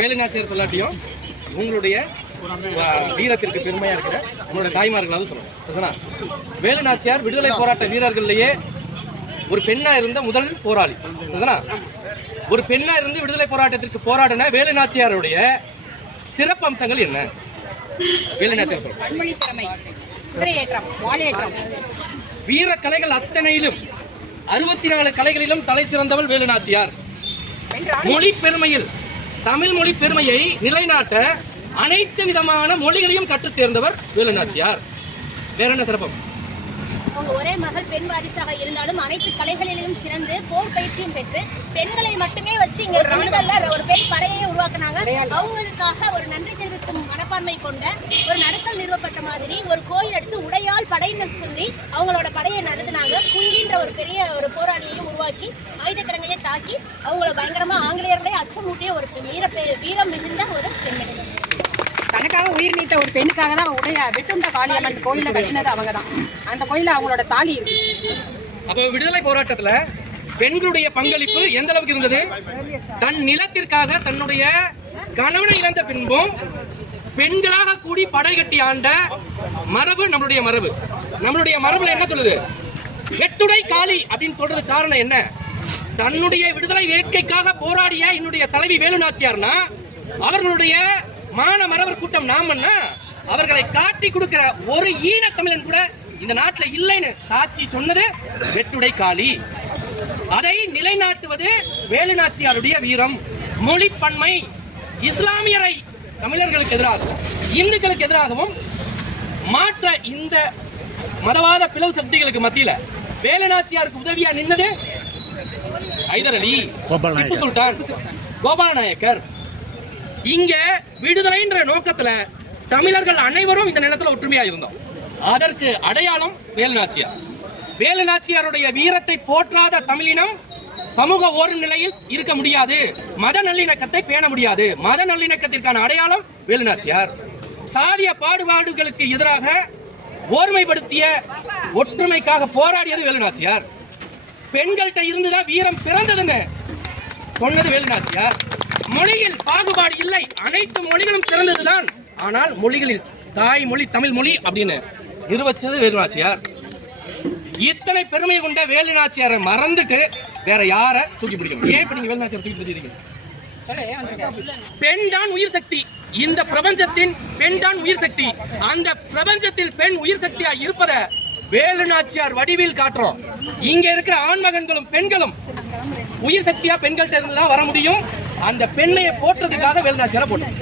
வேலுநாச்சியார் சொல்லாட்டியும் உங்களுடைய வீரத்திற்கு பெருமையா இருக்கிற உங்களோட தாய்மார்களாவது சொல்லணும். வேலுநாச்சியார் விடுதலை போராட்ட வீரர்களிலேயே ஒரு பெண்ணா இருந்த முதல் போராளி. ஒரு பெண்ணா இருந்து விடுதலை போராட்டத்திற்கு போராடின வேலுநாச்சியாருடைய சிறப்பு அம்சங்கள் என்ன? வேலுநாச்சியார் சொல்றேன். வீர கலைகள் அத்தனையிலும் 64 கலைகளிலும் தலை சிறந்தவள் வேலுநாச்சியார். மொழி பெருமையில் தமிழ் மொழி பெருமையை நிலைநாட்ட அனைத்து விதமான மொழிகளையும் கற்றுத் தேர்ந்தவர் வேலுநாச்சியார். வேற என்ன சிறப்பு? அவங்க ஒரே மகள் பெண் வாரிசாக இருந்தாலும் அனைத்து கலைகளிலும் சிறந்து போர் பயிற்சியும் பெற்று பெண்களை மட்டுமே வச்சு இங்க தமிழ்ல ஒரு பெண் படையை உருவாக்குனாங்க. அவங்களுக்காக ஒரு நன்றி தெரிவிக்கும் மனப்பான்மை கொண்ட ஒரு நடுக்கல் நிறுவப்பட்ட மாதிரி ஒரு கோயில் எடுத்து உடையால் படைன்னு சொல்லி அவங்களோட படையை நடத்தினாங்க. குயிலின்ற ஒரு பெரிய ஒரு போராளியையும் உருவாக்கி ஆயுத கிடங்கையை தாக்கி அவங்கள பயங்கரமா ஆங்கிலேயர்களை அச்சமூட்டிய ஒரு வீரம் மிகுந்த ஒரு பெண்மணி. தனக்காக உயிர் நீத்த ஒரு பெண்ணுக்காக தான் வெட்டுண்ட காளியம்மன் கோயில கட்டினது அவங்க தான். அந்த கோயில அவங்களோட தாலி இருக்கு. அப்போ விடுதலை போராட்டத்துல பெண்களுடைய பங்களிப்பு எந்த அளவுக்கு இருந்தது? தன் நிலத்திற்காக தன்னுடைய கணவனை இழந்த பின்பும் பெண்களாக கூடி படை கட்டி ஆண்ட மரபு நம்மளுடைய மரபு. நம்மளுடைய மரபுல என்ன சொல்லுது? வெட்டுடை காளி அப்படின்னு சொல்றது காரணம் என்ன? தன்னுடைய விடுதலை வேட்கைக்காக போராடிய என்னுடைய தலைவி வேலுநாச்சியார்னா அவர்களுடைய மான மரவர் கூட்டம் நாமன்னா அவர்களை காட்டி கொடுக்கிற ஒரு ஈன தமிழன் கூட இந்த நாட்டில் இல்லைன்னு சாட்சி சொன்னது வெட்டுடை காளி. அதை நிலைநாட்டுவது வேலுநாச்சியாருடைய வீரம். மொழிப்பன்மை இஸ்லாமியரை தமிழர்களுக்கு எதிராகவும் இந்துக்களுக்கு எதிராகவும் மாற்ற இந்த மதவாத பிளவு சக்திகளுக்கு மத்தியில வேலுநாச்சியாருக்கு உதவியா நின்னது ஹைதர் அலி, திப்பு சுல்தான், கோபாலநாயக்கர். இங்க விடுதலைன்ற நோக்கத்துல தமிழர்கள் அனைவரும் இந்த நிலத்துல ஒற்றுமையா இருந்தோம். அதற்கு அடையாளம் வேலுநாச்சியார். வேலுநாச்சியாருடைய வீரத்தை போற்றாத தமிழினம் சமூக ஒரு நிலையில் இருக்க முடியாது. மத நல்லிணக்கத்தை பேண முடியாது. மத நல்லிணக்கத்திற்கான அடையாளம் வேலுநாச்சியார். சாதிய பாடுபாடுகளுக்கு எதிராக ஒருமைப்படுத்திய ஒற்றுமைக்காக போராடியது வேலுநாச்சியார். பெண்கள்கிட்ட இருந்துதான் வீரம் பிறந்ததுன்னு சொன்னது வேலுநாச்சியார். மொழியில் பாகுபாடு இல்லை, அனைத்து மொழிகளும் சிறந்ததுதான். ஆனால் மொழிகளில் தாய்மொழி தமிழ் மொழி அப்படின்னு நிறுவச்சது வேலுநாச்சியார். இத்தனை பெருமை கொண்ட வேலுநாச்சியாரை மறந்துட்டு வேற யார தூக்கி பிடிக்கணும்? ஏன் இப்ப நீங்க வேலுநாச்சியார் தூக்கி பிடிச்சிருக்கீங்க? பெண் தான் உயிர் சக்தி. இந்த பிரபஞ்சத்தின் பெண் தான் உயிர் சக்தி. அந்த பிரபஞ்சத்தில் பெண் உயிர் சக்தியா இருப்பத வேலுநாச்சியார் வடிவில் காட்டுறோம். இங்க இருக்கிற ஆண்மகன்களும் பெண்களும் உயிர் சக்தியா பெண்கள்கிட்ட இருந்து தான் வர முடியும். அந்த பெண்மையை போற்றதுக்காக வேலுநாச்சியாரை போட்டோம்.